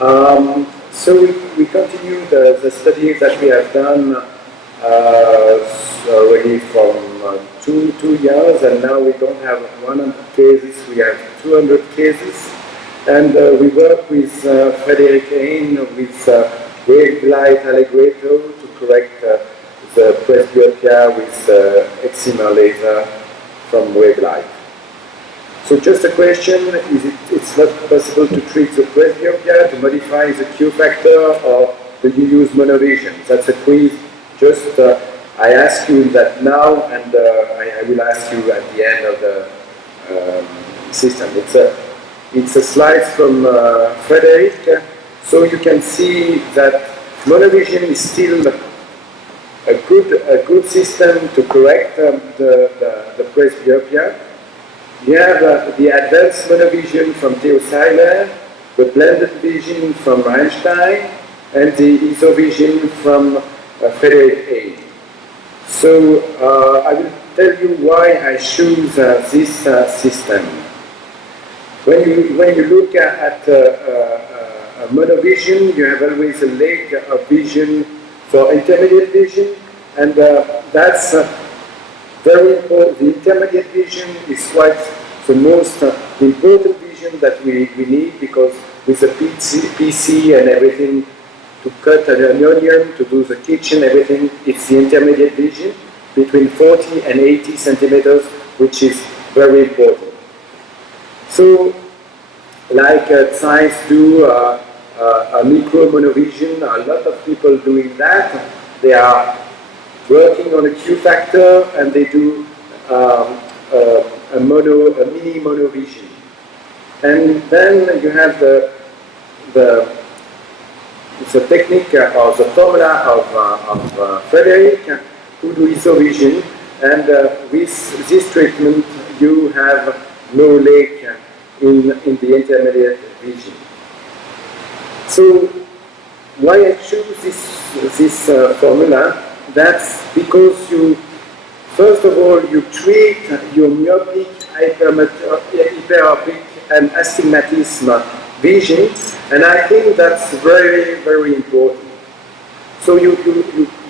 So we continue the study that we have done already from 2 years, and now we don't have 100 cases, we have 200 cases. And we work with Frederick Hein with Wavelight Allegretto to correct the presbyopia with eczema laser from Wavelight. So just a question, it's not possible to treat the presbyopia, to modify the Q factor, or do you use monovision? That's a quiz. Just I ask you that now, and I will ask you at the end of the system. It's a slide from Frederick, so you can see that monovision is still a good system to correct the presbyopia. You have the advanced monovision from Theo Seiler, the blended vision from Einstein, and the isovision from Frederick Hein. So I will tell you why I choose this system. When you look at monovision, you have always a lack of vision for intermediate vision, and that's very important. The intermediate vision is quite the most important vision that we need, because with the PC and everything, to cut an onion, to do the kitchen, everything, it's the intermediate vision between 40 and 80 centimeters, which is very important. So, like science do a micro monovision, a lot of people doing that. They are working on a Q factor, and they do a mini monovision. And then you have the technique or the formula of Frederick, who do isovision, and with this treatment you have no lack in the intermediate vision. So why I choose this formula? That's because first of all, you treat your myopic, hyperopic, and astigmatism vision, and I think that's very, very important. So you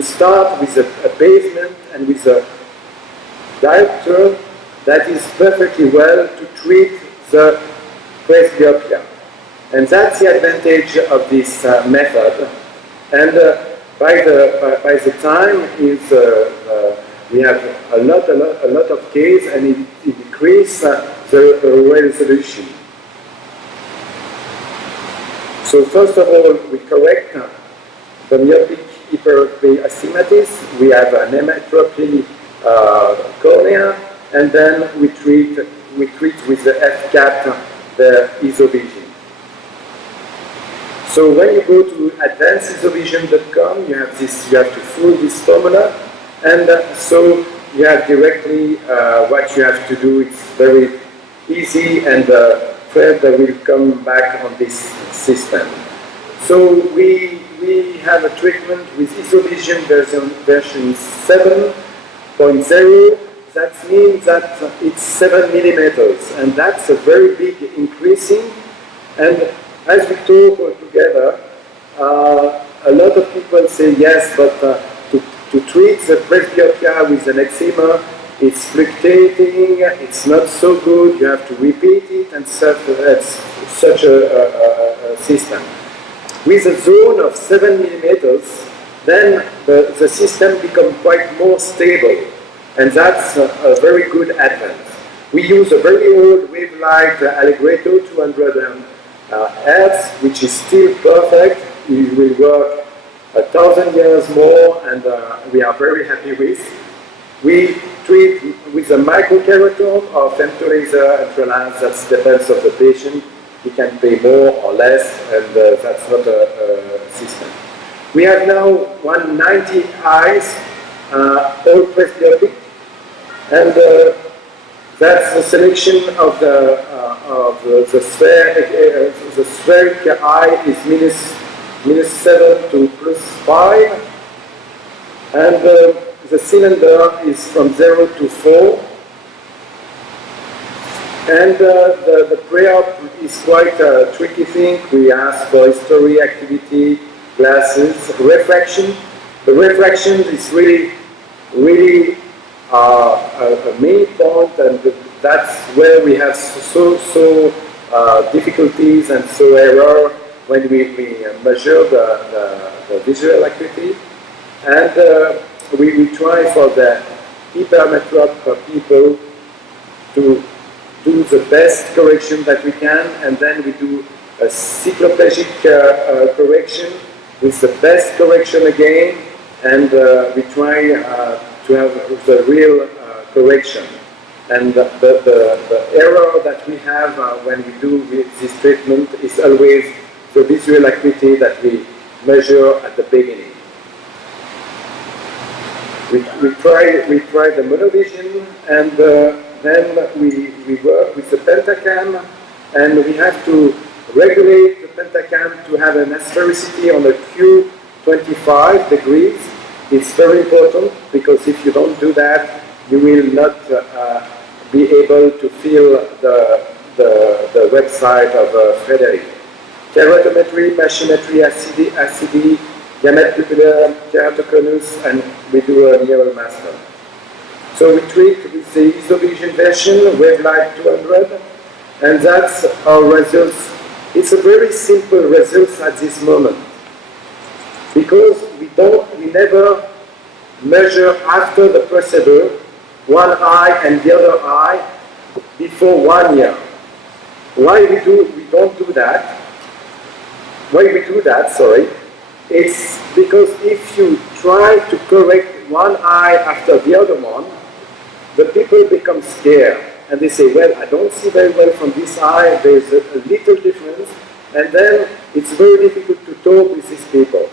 start with a basement and with a diopter that is perfectly well to treat the presbyopia. And that's the advantage of this method. And by the time we have a lot of cases, and it decreases the resolution. So first of all, we correct the myopic hyperopic astigmatism. We have an hemetropy cornea, and then we treat with the F-cap the isovision. So when you go to advancedisovision.com, you have to fill this formula, and so you have directly what you have to do. It's very easy, and Fred will come back on this system. So we have a treatment with isovision version 7.0. That means that it's 7 millimeters, and that's a very big increasing. And as we talk together, a lot of people say yes, but to treat the presbyopia with an eczema, it's fluctuating, it's not so good, you have to repeat it, and such a system. With a zone of 7 millimeters, then the system becomes quite more stable, and that's a very good advance. We use a very old Wavelight Allegretto 200 Hertz, which is still perfect. It will work 1,000 years more, and we are very happy with. We treat with a microkeratome or femtolaser and trelans. That depends on the patient. He can pay more or less, and that's not a system. We have now 190 eyes, all presbyopic, and that's the selection of the sphere. The spheric eye is -7 to +5, and the cylinder is from 0 to 4. And the pre-op is quite a tricky thing. We ask for history, activity, glasses, refraction. The refraction is really a main point, and that's where we have so difficulties and so error when we measure the visual acuity. And we try for the hypermetrop people to do the best correction that we can, and then we do a cycloplegic correction with the best correction again, and we try to have the real correction. And the error that we have when we do this treatment is always the visual acuity that we measure at the beginning. We try the monovision, and then we work with the pentacam, and we have to regulate the pentacam to have an asphericity on a Q25 degrees. It's very important, because if you don't do that, you will not be able to feel the website of Frederick. Keratometry, pachymetry, acidy, gamete pupillary, keratoconus, and we do a neural master. So we treat with the isovision version, Wavelight 200, and that's our results. It's a very simple results at this moment, because we never measure after the procedure one eye and the other eye before 1 year. Why we don't do that? Why we do that, sorry, it's because if you try to correct one eye after the other one, the people become scared, and they say, well, I don't see very well from this eye, there's a little difference, and then it's very difficult to talk with these people.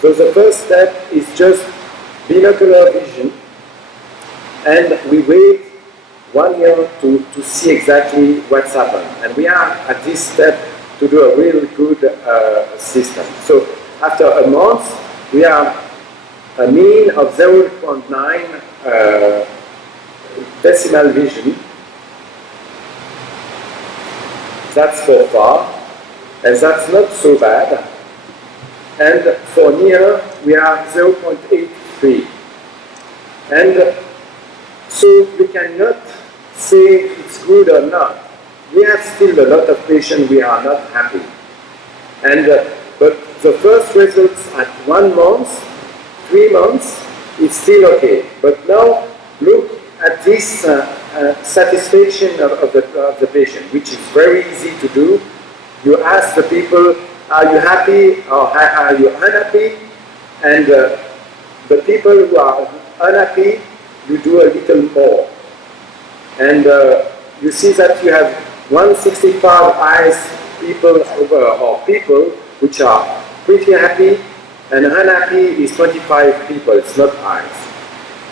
So the first step is just binocular vision, and we wait 1 year to see exactly what's happened. And we are at this step to do a really good system. So after a month, we have a mean of 0.9 decimal vision. That's for far, and that's not so bad. And for near, we are 0.83. And so you cannot say it's good or not. We have still a lot of patients we are not happy. And but the first results at 1 month, 3 months, it's still okay. But now look at this satisfaction of the patient, which is very easy to do. You ask the people, are you happy or are you unhappy? And the people who are unhappy, you do a little more. And you see that you have 165 eyes people or people which are pretty happy, and unhappy is 25 people. It's not eyes.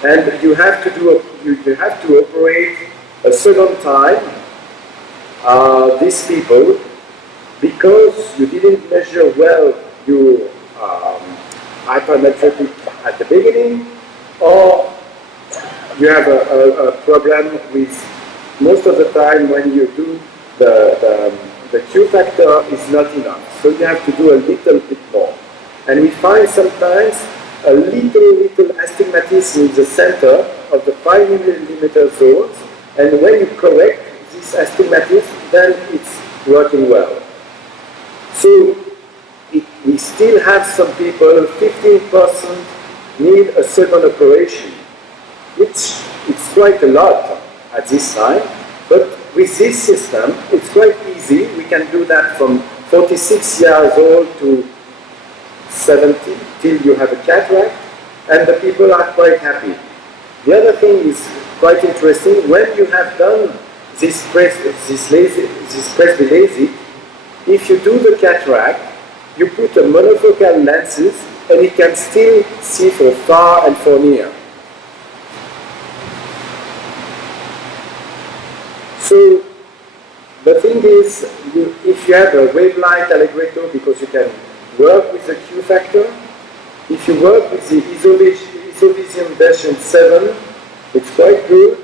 And you have to do you have to operate a second time these people, because you didn't measure well your hypermetropic at the beginning, or you have a problem with most of the time when you do the Q factor is not enough. So you have to do a little bit more. And we find sometimes a little astigmatism in the center of the 5 millimeter zones, and when you correct this astigmatism, then it's working well. So we still have some people, 15% need a second operation, which it's quite a lot at this time, but with this system, it's quite easy. We can do that from 46 years old to 70 till you have a cataract, and the people are quite happy. The other thing is quite interesting. When you have done this Presby lasik, if you do the cataract, you put a monofocal lenses, and you can still see for far and for near. So the thing is, if you have a Wavelight Allegretto, because you can work with the Q factor, if you work with the isovision version 7, it's quite good.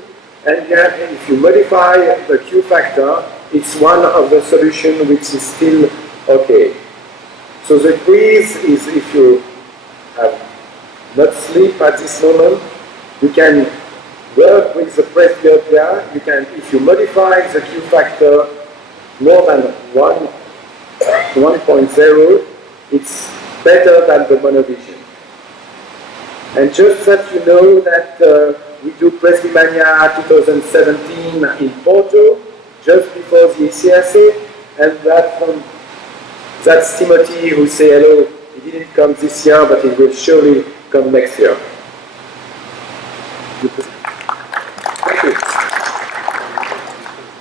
And if you modify the Q factor, it's one of the solutions which is still okay. So the quiz is, if you have not sleep at this moment, you can work with the presbyopia. You can, if you modify the Q factor more than 1.0, it's better than the monovision. And just that you know that we do Presbymania 2017 in Porto, just before the ECRC, and that's Timothy who say hello. He didn't come this year, but he will surely come next year.